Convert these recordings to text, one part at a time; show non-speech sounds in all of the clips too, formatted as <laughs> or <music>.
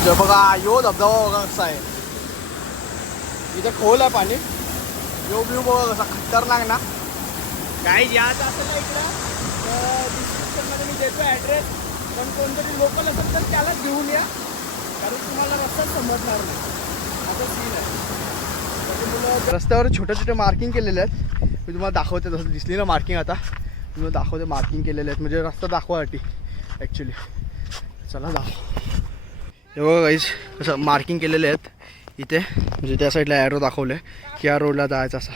इथं बघा यो धबधबा बघा कसा आहे इथे खोल आहे पाणी यो व्यू बघा कसा खतरनाक ना काही यायचं असेल ना इकडं तर डिस्क्रिप्शनमध्ये मी देतो ॲड्रेस पण कोणतरी लोकल असेल तर त्यालाच घेऊन या कारण तुम्हाला रस्ता समजणार नाही असं सीन आहे रस्त्यावर छोटे छोटे मार्किंग केलेले आहेत. मी तुम्हाला दाखवते जसं दिसली ना मार्किंग आता. तुम्हाला दाखवते मार्किंग केलेले आहेत. म्हणजे रस्ता दाखवासाठी ॲक्च्युली चला दाखव. हे बघा काहीच असं मार्किंग केलेले आहेत. इथे म्हणजे त्या साईडला ॲरो दाखवलं आहे की या रोडला जायचं असं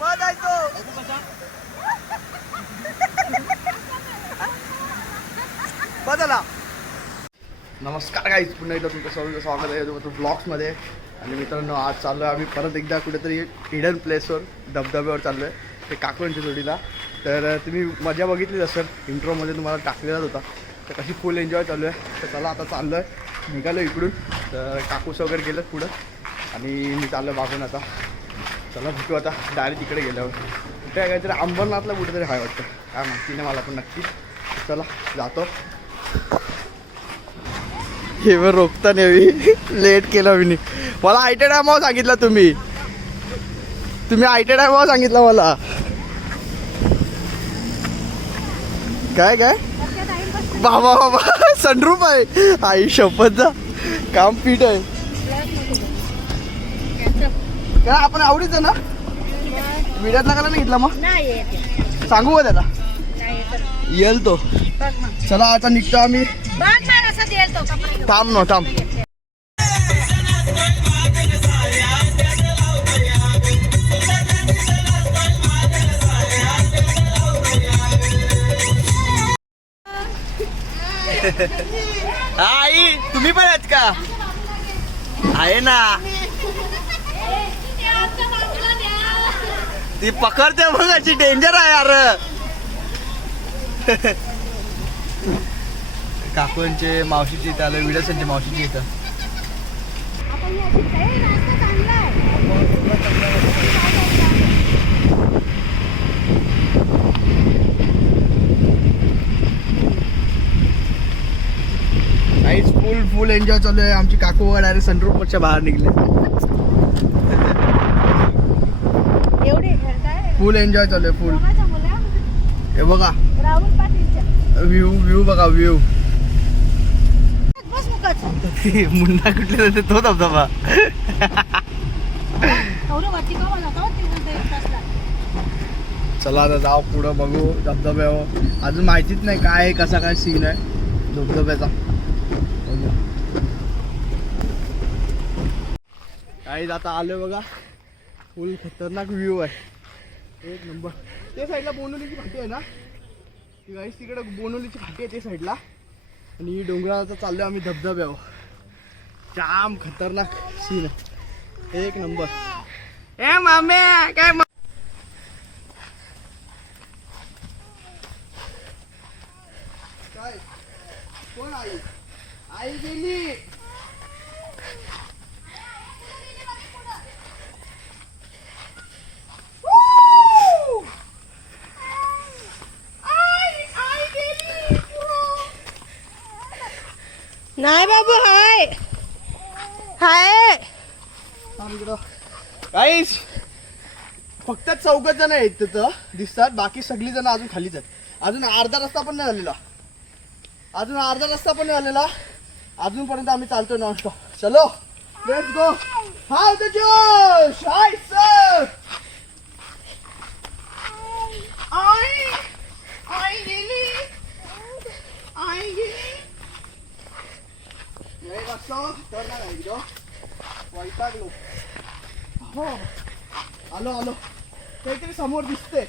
मध आहे तो बदला नमस्कार काहीच पुन्हा एकदा तुमचं सर्व स्वागत आहे. तुमचं ब्लॉग्समध्ये आणि मित्रांनो आज चाललो आहे आम्ही परत एकदा कुठेतरी हिडन प्लेसवर धबधब्यावर चाललो आहे ते काकवणच्या जोडीला. तर तुम्ही मजा बघितलीच असेल. इंट्रोमध्ये तुम्हाला टाकलेलाच होता. तर कशी फुल एन्जॉय चालू आहे. तर चला आता चाललो आहे निघालो इकडून. तर काकूस वगैरे गेलं पुढं. आणि मी चाललो बागून आता. चला भेटू आता. डायरेक्ट तिकडे गेल्यावर. कुठे आहे काहीतरी? अंबरनाथला कुठेतरी हाय वाटतं. काय माहिती नाही मला पण नक्की. चला जातो. हे बघ रोखता नाही लेट केलं मी मला आयटे टायमावर सांगितलं तुम्ही. तुम्ही आयटे टायमावर सांगितलं मला. काय काय? बाबा बाबा सनरूप आहे. आई शपथ जा. काम पीठ आहे. काय आपण आवडीचं ना? विड्यात लागायला नाही घेतला मग. सांगू का त्याला. येल तो. मग. चला आता निघतो आम्ही. थांब ना थांब. थांब <laughs> आई तुम्ही पण आहेत का? आहे ना. ती पकडते मग अशी डेंजर आहे यार. <laughs> काकूंचे मावशीची इथं आलं विडसनच्या मावशीची इथं. फुल फुल एन्जॉय चालू आहे. आमची काकू वगैरे डायरेक्ट सनरूपच्या बाहेर निघले. एवढे फुल एन्जॉय चालू आहे फुल हे बघा. व्ह्यू व्ह्यू बघा व्ह्यू मुकच मुन्ना कुठले जाते? तो धबधबा. का एक तासला? चला आता जाऊ पुढं बघू धबधब्यावर अजून माहितीच नाही काय आहे, कसा काय सीन आहे. धबधब्याचा. बघू. काही आता आलोय बघा. फुल खतरनाक व्ह्यू आहे. एक नंबर ते साईडला बोनोलीची फाटी आहे ना? ती गाईस तिकडे बोनोलीची फाटी आहे ते साईडला आणि डोंगराचा चाललो आम्ही धबधब्यावर. जाम खतरनाक सीन आहे. एक नंबर. ए मामे काय काय? कोण आई? आई गेली. नाही बाबू हाय. हाय. गाईस फक्त चौघच जण आहेत तिथं. दिसतात बाकी सगळी जण अजून खालीच आहेत. अजून अर्धा रस्ता पण नाही झालेला अजून अर्धा रस्ता पण नाही झालेला अजूनपर्यंत आम्ही चालतोय नॉनस्टॉप चलो लेट्स गो हाय द जोश. High sir. आय आय गेली. आय गेली. वैतागलो हो आलो आलो काहीतरी समोर दिसते.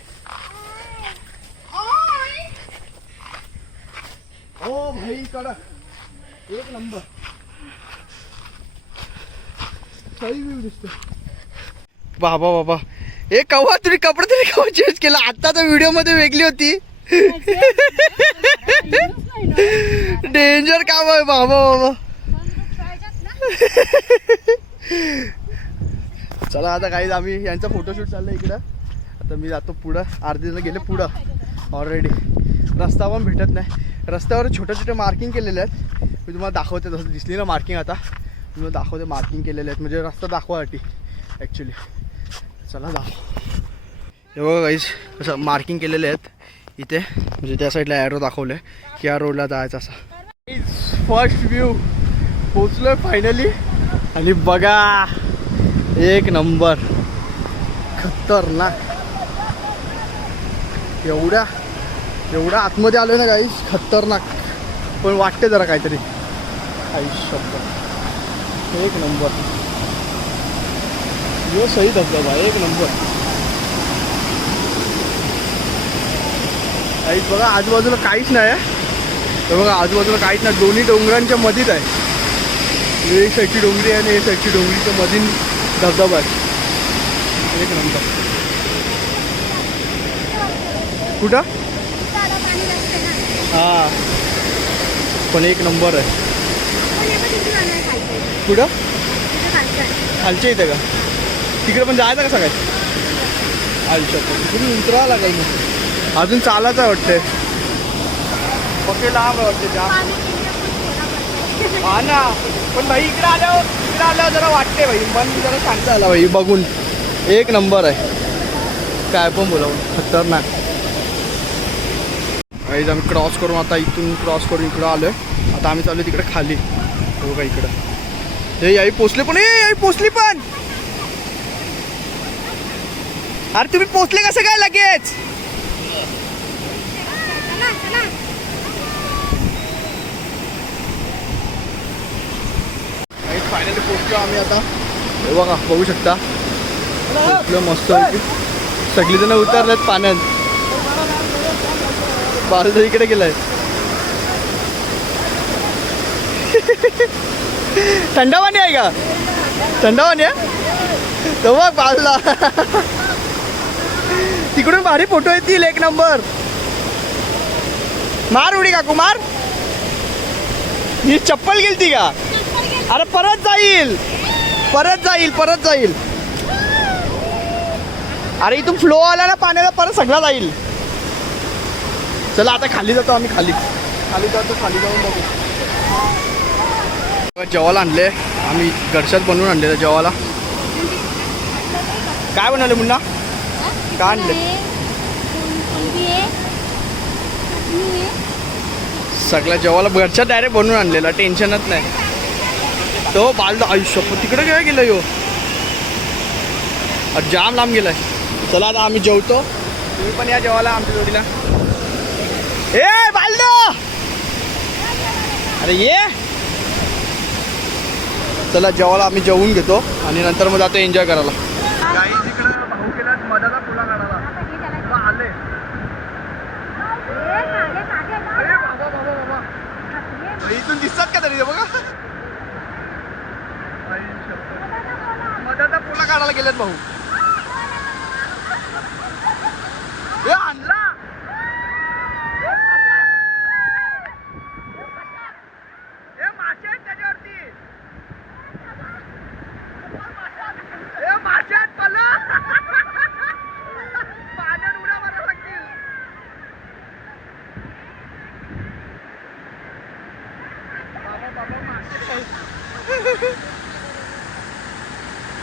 ओ भाई कडक एक नंबर सही व्ह्यू दिसते बाबा बाबा. ए कव्हा तुम्ही कपडे तरी केव्हा चेंज केला. आता तर व्हिडिओमध्ये वेगळी होती. डेंजर <laughs> काम आहे बाबा बाबा. <laughs> चला आता काही आम्ही यांचा फोटोशूट चाललं इकडं. आता मी जातो पुढं. अर्धे जण गेले पुढं. ऑलरेडी रस्ता पण भेटत नाही. रस्त्यावर छोट्या छोट्या मार्किंग केलेले आहेत. मी तुम्हाला दाखवते तसं. दिसली ना मार्किंग आता? मी तुम्हाला दाखवते मार्किंग केलेले आहेत. म्हणजे रस्ता दाखवासाठी ॲक्च्युली चला दाखव हे बघा काहीच असं मार्किंग केलेले आहेत. इथे. म्हणजे त्या साईडला ॲरो दाखवलं आहे की या रोडला जायचं असं. फर्स्ट व्ह्यू पोचलोय फायनली आणि बघा एक नंबर खतरनाक. एवढ्या एवढ्या आतमध्ये आलो ना काही खतरनाक. पण वाटते जरा काहीतरी. आयुष्यात एक नंबर यो सही धबधबा एक नंबर आई बघा आजूबाजूला काहीच नाही आहे. बघा आजूबाजूला काहीच नाही दोन्ही डोंगरांच्या मधीच आहे. एक साईडची डोंगरी आहे आणि एक साईडची डोंगरीच्या मधील धबधबा आहे. एक नंबर. कुठं? हा. पण एक नंबर आहे. कुठं? खालच्या इथं का? तिकडे पण जायचं का सगळ्यात आयुष्यात. तुम्ही उतरायला काही नाही अजून चालायचं आहे वाटतंय. फक्त लांब वाटते वाटतं <laughs> हा ना. पण भाई इकडे आल्यावर इकडे आल्यावर जरा वाटते भाई. मन जरा शांत झाला भाई. बघून. एक नंबर आहे. काय पण बोलावं. खतरनाक. काही आम्ही क्रॉस करून आता इथून क्रॉस करून इकडं आलोय. आता आम्ही चालू तिकडे खाली. हो बघा इकडं. हे आई पोचले पण. ए आई पोचली पण. अरे तुम्ही पोचले कसं काय लगेच फायनली पोचलो आम्ही आता. हे बघा बघू शकता. पोचलो मस्त सगळीजण उतरलेत पाण्यात. बालदा इकडे गेलाय. <laughs> थंड पाणी आहे का? थंड पाणी आहे? तो बघ बालदा <laughs> तिकडून भारी फोटो येतील एक नंबर. मार उडी काकू मार. ही चप्पल गेलती का? अरे परत जाईल. परत जाईल परत जाईल. अरे इथून फ्लो आला ना पाण्याला परत सगळा जाईल. चला आता खाली जातो आम्ही खाली. खाली जातो खाली जाऊन बघू. जेवायला आणले. आम्ही घरच्यात बनवून आणले जेवायला काय बनवले मुन्ना? काय आणले? सगळ्या जेवायला घरच्यात डायरेक्ट बनवून आणलेला. टेन्शनच नाही. तो बालदा आयुष्य तिकडे काय गेलं यो? जाम लांब गेलाय. चला आता आम्ही जेवतो. तुम्ही पण या जेवायला आमच्या जोडीला. ए बालदा! अरे ये! चला जेवायला आम्ही जेवून घेतो आणि नंतर मग जातो एन्जॉय करायला काही तिकडं भाऊ केला मधाचा फुला काढायला आले अरे बाबा बाबा बाबा अरे इथून दिसतात का तरी ते बघा आई शपथ. मधाचा फुला काढायला गेलेत भाऊ ए आणला ए मासे आहेत त्याच्यावरती ए मासे आहेत पला पाण्यात उड्या मारायला लागतील बाबा बाबा मासे आहेत.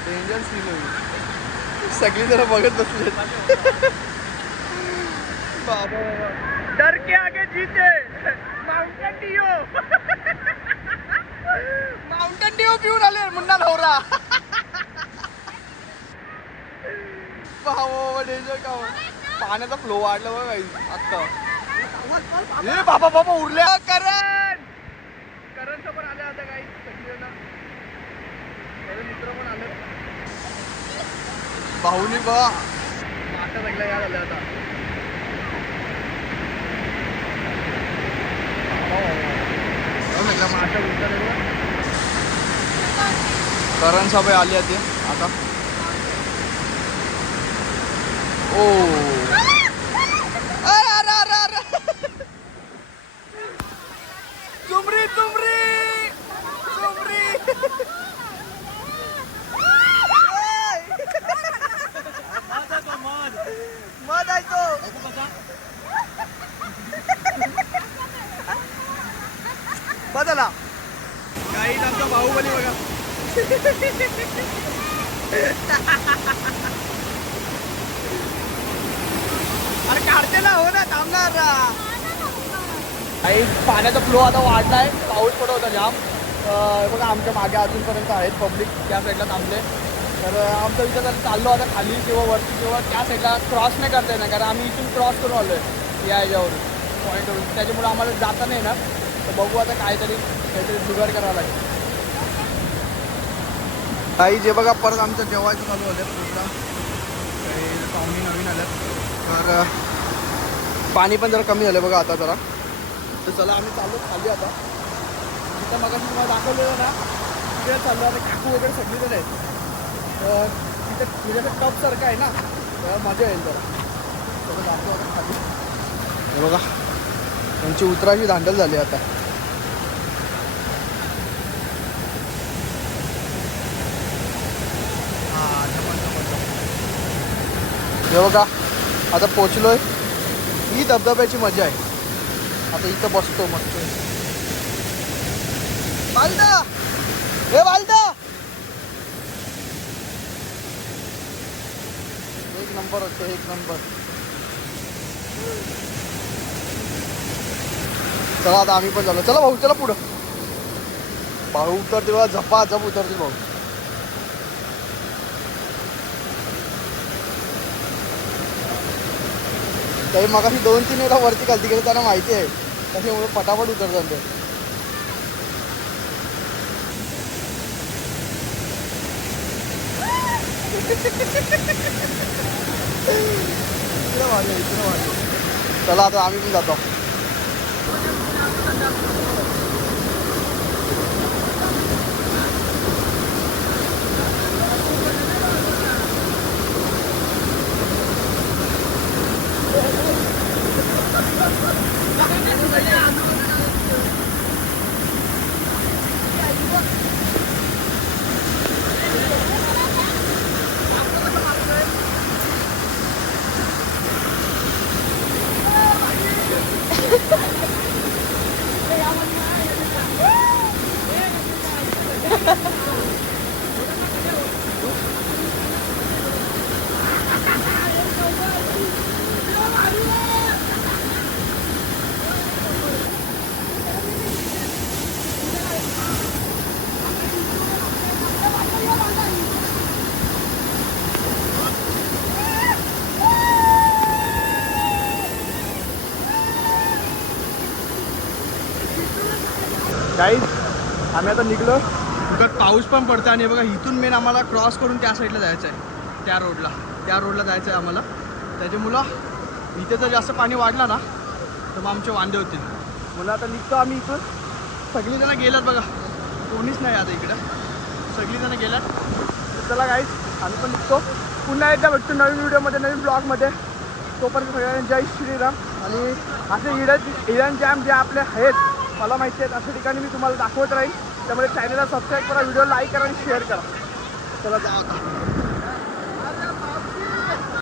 डेंजर सीन होईल सगळी जरा बघत बसले डर के आगे जीते. माउंटेन डिओ माउंटेन डिओ पिऊन आले मुन्ना नवरा. डेंजर का हो. पाण्याचा फ्लो वाढला बघा आता. ए बाबा बाबा उरले करण. करणचं पण आलं आता काही. सगळे मित्र पण आले भाऊनी बा। माटा लागला या झाल्या आता. करण सभा आली आहे ते आता. ओ बदला काही आमचा बाहुबली बघा अरे ना हो ना थांबणार काही पाण्याचा फ्लो आता वाढलाय. पाऊस पडत होता जाम. बघा आमच्या मागे अजूनपर्यंत आहेत पब्लिक त्या साईडला थांबले. तर आमचा आमचं जर चाललो आता खाली किंवा वरती किंवा त्या साईडला क्रॉस नाही करता येणार कारण आम्ही इथून क्रॉस करून आलो आहे या ह्याच्यावरून. पॉईंटवरून त्याच्यामुळे आम्हाला जाता नाही ना तर बघू आता काहीतरी काहीतरी जुगाड करावं लागेल. काही जे बघा परत आमचं जेवायचं चालू होतं पुढला काही पाहुणे नवीन आल्यात. तर पाणी पण जरा कमी झालं बघा आता जरा. तर चला आम्ही चाललो खाली आता. तिथं मग तुम्हाला दाखवलेलं ना तिथे चाललो आता काकू वगैरे सगळी जण आहेत. तर तिथे म्हणजे टपसारखं आहे ना तर मजा येईल जरा. तर दाखवू आता खाली. हे बघा त्यांची उतराची धांडल झाली आता. हां, हे बघा आता पोचलोय. ही धबधब्याची मजा आहे. आता इथं बसतो मस्त. बालदा हे बालदा एक नंबर असतो एक नंबर. चला आता आम्ही पण झालो चला भाऊ चला पुढं. भाऊ उतरते बघा झपा झप उतरते भाऊ. काही मगाशी दोन तीन वेळा वरती खालती गेले त्यांना माहिती आहे. त्याच्यामुळे पटापट उतरतात ते आहे, चला आता आम्ही पण जातो. गाईज आम्ही आता निघलो. इकडं पाऊस पण पडतो आणि बघा इथून मेन आम्हाला क्रॉस करून त्या साईडला जायचं आहे त्या रोडला त्या रोडला जायचं आहे आम्हाला. त्याच्यामुळं इथे जर जास्त पाणी वाढलं ना तर मग आमचे वांदे होतील. म्हणून आता निघतो आम्ही इथून. सगळीजणं गेल्यात बघा. कोणीच नाही आता इकडं. सगळीजणं गेल्यात. चला गाईज आम्ही पण निघतो. पुन्हा एकदा भेटतो नवीन व्हिडिओमध्ये नवीन ब्लॉगमध्ये तोपर्यंत सगळ्यांना जय श्रीराम. आणि असे हिडन हिडन जॅम जे आपले आहेत मला माहिती आहेत अशा ठिकाणी मी तुम्हाला दाखवत राहील त्यामुळे चॅनलला सबस्क्राईब करा व्हिडिओ लाईक करा आणि शेअर करा. चला जाऊ